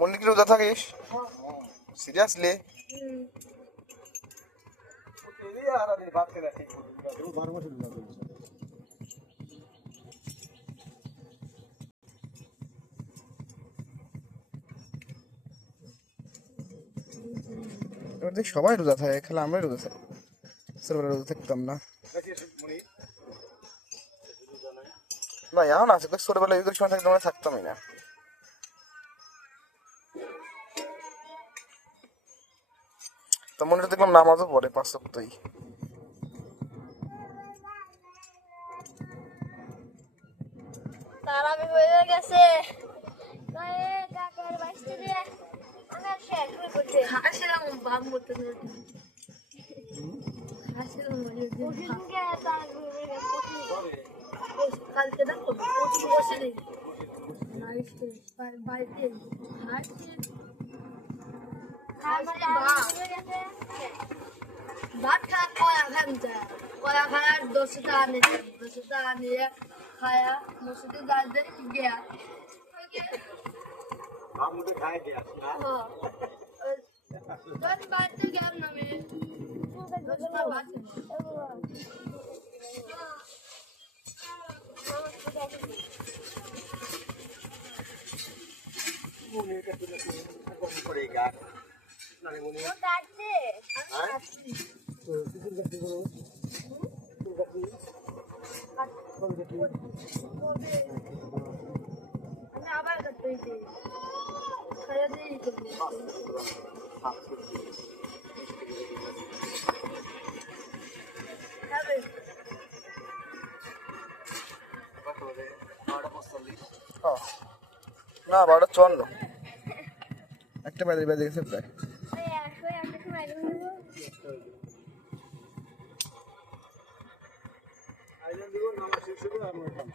মন্দির কি রোজা থাকিস? সিরিয়াসলি? সবাই রোজা থাকে, খেলা আমরাই রোজা থাকি, ছোটবেলা রোজা থাকতাম না। না এখন আছে, ছোটবেলা ঈদের সময় থাকতাম, আমরা থাকতামই না। তো মনে দেখলাম নামাজও পড়ে 5 সপ্তাহই। তারাবি হয়ে গেছে। কাকার বাড়িতে দিয়ে আমরা শেষ হয়ে গেছে। হাসিলাম বাম মতো না। হাসিলাম বলে ওদিনকে তারাবি হয়ে গেছে। কালকে না পরশু বসে নেই। নাইসে বাড়িতে হাসি ভাত খাওয়া কয়া খামছে, কয়া খাওয়ার 10টা আনিয়ে খায়া মসজিদে যাইতে গিয়া আমুদে খাই দিয়া না তোর বাড়িতে গেলাম না আমি মুনি কে তুলে কোন পড়েগা নালে মুনি ও ডাকছে হ্যাঁ তো কিছু করতে বলো আমি আবার করতে দিই খায়া দিই করবি তবে কত রে 9:45 না 12:54 একটা বেজে গেছে প্রায়। এই আসো একটা সময় দেবো আইলেন দিব নামাজ শেষ হবে আমরা কাম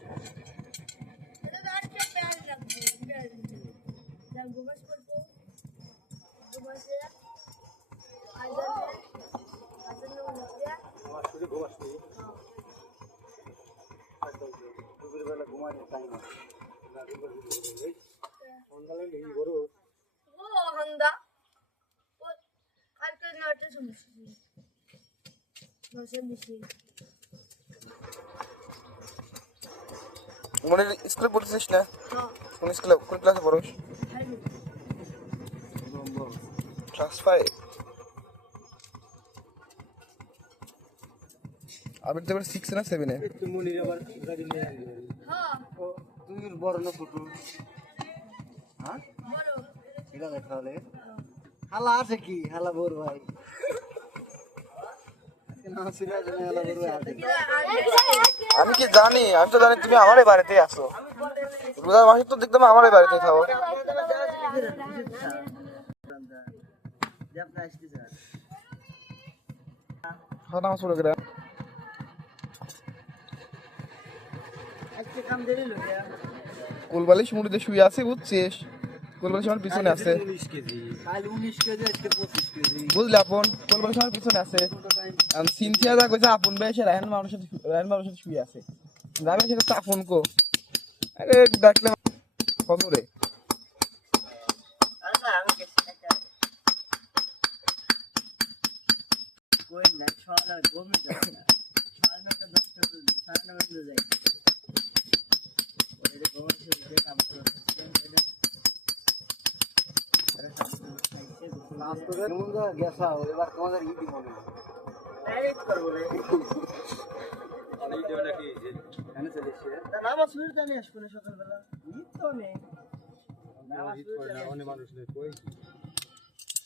এটা গাড়িতে প্যান রাখবো যা গোবাস করবো গোবাসে আইজান নামাজ শুরু ঘুমাস নি আচ্ছা দুপুর বেলা ঘুমানোর টাইম আছে না দুপুর এই সন্ধ্যালে এই বড় ও হন্দা ও কালকে নটা সমস্যা বসে দিছি মনে স্কুলে পড়তেছিস না? হ্যাঁ কোন স্কুলে, কোন ক্লাসে পড়িস? নম্বর ক্লাস 5। আবির তো 6 না 7 এ? একটু মুনির আবার গাড়ি নিয়ে আনবে হ্যাঁ ও তুমি বড় না ছোট হ্যাঁ বড় এটা দেখালে হালা আছে কি হালা বোর ভাই না সিরা জানে হালা বোর ভাই আছে আমি কি জানি? আমি তো জানি তুমি আমারই বাড়িতে আসো। রোজার মাসে তো দেখতাম আমারই বাড়িতে থাকো। হ্যাঁ নামাজ পড়ে গেলাম। আজকে কাম দেরি লইয়া কোলবালিশ মুড়িতে শুয়ে আছে, বুঝছিস? কোলবালিশ আমার পিছনে আছে, 19 কেজি কাল 19 কেজি আজকে 25 কেজি বুঝলি আপন? কোলবালিশ আমার পিছনে আছে। সিনথিয়া যা কইছে আপন ভাই এসে রায়হান মানুষের সাথে শুয়ে আছে। যাবে সেটা তো আপন কো। আরে ডাকলে খবরে আচ্ছা আমি গেছি না কই না ছড়া ঘুমে যায় না 9:30 যাই ওরে ঘুমে শুয়ে কাম করতে লাস্ট করে মুন্ডা গেছা এবার তোমাদের ই দিব না ডাইরেক্ট করব রে আরে দেব নাকি এখানে চলে এসে নামাজ পড়তে জানি আসবো না সকালবেলা ই তো নেই নামাজ পড়তে অনেক মানুষ নেই কই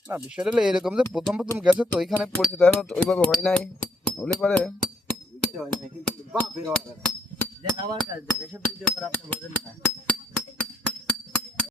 না। বিষয়টা হলো এরকম যে প্রথম গেছে তো ওইখানে পড়ছে, তাই ওইভাবে হয় নাই হলে পারে বাপ রে বাপ যে আমার কাজ দেখে সব ভিডিও করে আপনি বোঝেন না